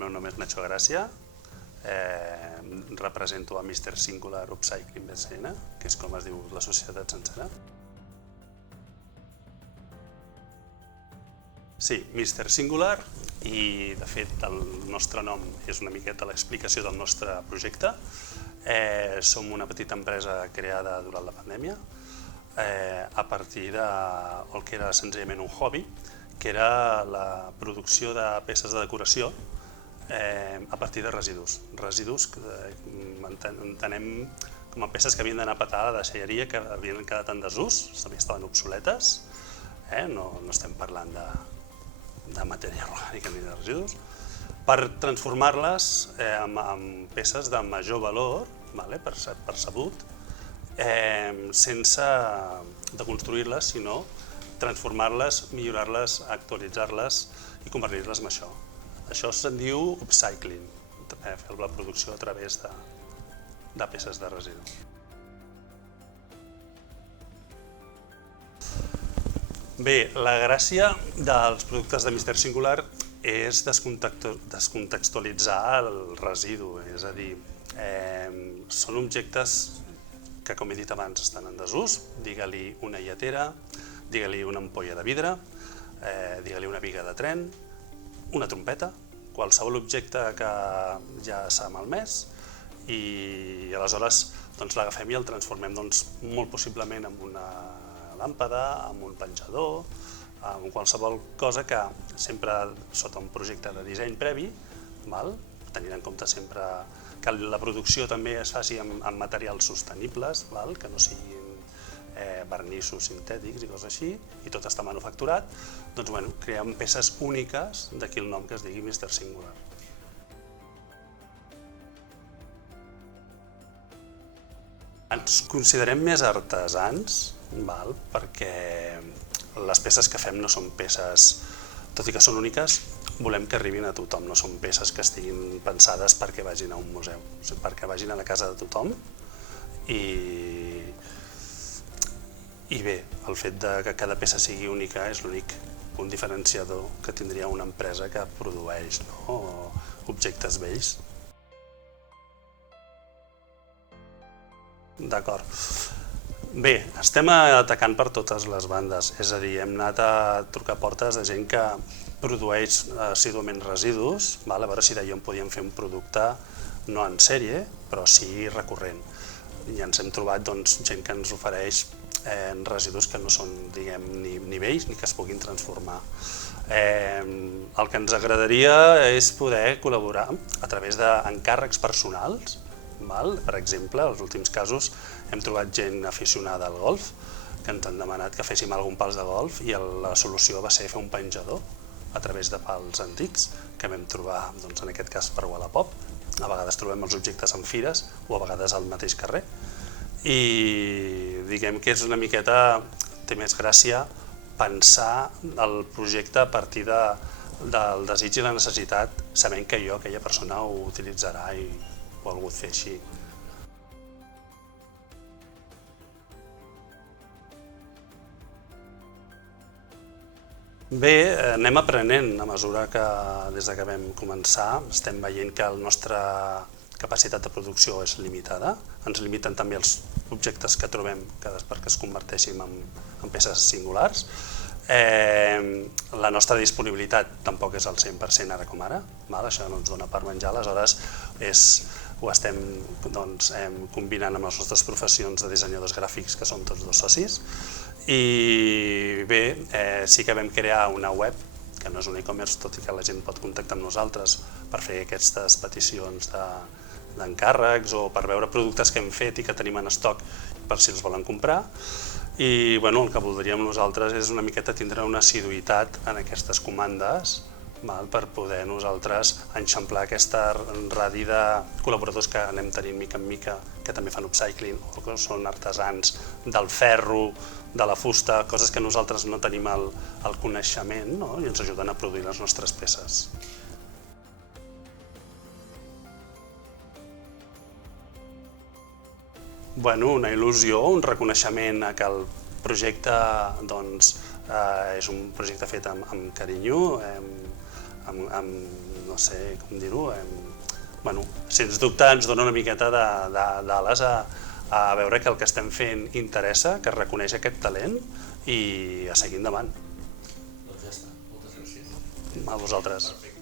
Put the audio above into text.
meu nom és Nacho Gràcia, represento a Mr. Singular Upcycling BCN, que és com es diu la societat sencera. Sí, Mr. Singular, i de fet el nostre nom és una miqueta l'explicació del nostre projecte. Som una petita empresa creada durant la pandèmia a partir del que era senzillament un hobby, que era la producció de peces de decoració a partir de residus. Residus que entenem com a peces que havien d'anar a petar a la deixalleria, que havien quedat en desús, estaven obsoletes, no estem parlant de matèria orgànica ni de residus, per transformar-les en peces de major valor, percebut, sense deconstruir-les, sinó transformar-les, millorar-les, actualitzar-les i convertir-les en això. Això se'n diu upcycling, fer la producció a través de peces de residus. Bé, la gràcia dels productes de Mr. Singular és descontextualitzar el residu, és a dir, són objectes que, com he dit abans, estan en desús, digue-li una lletera, digue-li una ampolla de vidre, digue-li una biga de tren, una trompeta, qualsevol objecte que ja s'ha malmès, i aleshores l'agafem i el transformem molt possiblement en una làmpada, amb un penjador, amb qualsevol cosa que sempre sota un projecte de disseny previ, tenint en compte sempre que la producció també es faci amb materials sostenibles, que no siguin vernissos sintètics i coses així, i tot està manufacturat, doncs creem peces úniques, d'aquí el nom que es digui Mr. Singular. Ens considerem més artesans, perquè les peces que fem no són peces, tot i que són úniques, volem que arribin a tothom, no són peces que estiguin pensades perquè vagin a un museu, perquè vagin a la casa de tothom. I bé, el fet que cada peça sigui única és l'únic punt diferenciador que tindria una empresa que produeix objectes vells. D'acord. Bé, estem atacant per totes les bandes, és a dir, hem anat a trucar portes de gent que produeix assíduament residus, a veure si d'allò en podíem fer un producte no en sèrie, però sí recurrent. I ens hem trobat gent que ens ofereix residus que no són ni vells ni que es puguin transformar. El que ens agradaria és poder col·laborar a través d'encàrrecs personals. Per exemple, en els últims casos hem trobat gent aficionada al golf que ens han demanat que féssim algun pals de golf i la solució va ser fer un penjador a través de pals antics que vam trobar, en aquest cas, per Wallapop. A vegades trobem els objectes en fires o a vegades al mateix carrer. I diguem que és una miqueta, té més gràcia pensar el projecte a partir del desig i la necessitat, sabent que aquella persona ho utilitzarà i ho ha volgut fer així. Bé, anem aprenent a mesura que des que vam començar estem veient que la nostra capacitat de producció és limitada. Ens limiten també els objectes que trobem perquè es converteixin en peces singulars. La nostra disponibilitat tampoc és al 100% ara com ara, això no ens dona per menjar, aleshores ho estem combinant amb les nostres professions de dissenyadors gràfics, que som tots dos socis, i bé, sí que vam crear una web, que no és un e-commerce, tot i que la gent pot contactar amb nosaltres per fer aquestes peticions d'encàrrecs o per veure productes que hem fet i que tenim en estoc per si els volen comprar. I el que voldríem nosaltres és una miqueta tindre una assiduïtat en aquestes comandes per poder nosaltres enxamplar aquesta radi de col·laboradors que anem tenint mica en mica, que també fan upcycling o que són artesans del ferro, de la fusta, coses que nosaltres no tenim el coneixement i ens ajuden a produir les nostres peces. Una il·lusió, un reconeixement que el projecte és un projecte fet amb carinyo, no sé com dir-ho, sens dubte ens dona una miqueta d'ales a veure que el que estem fent interessa, que es reconeix aquest talent i a seguir endavant. Doncs ja està, moltes gràcies. A vosaltres. Perfecte.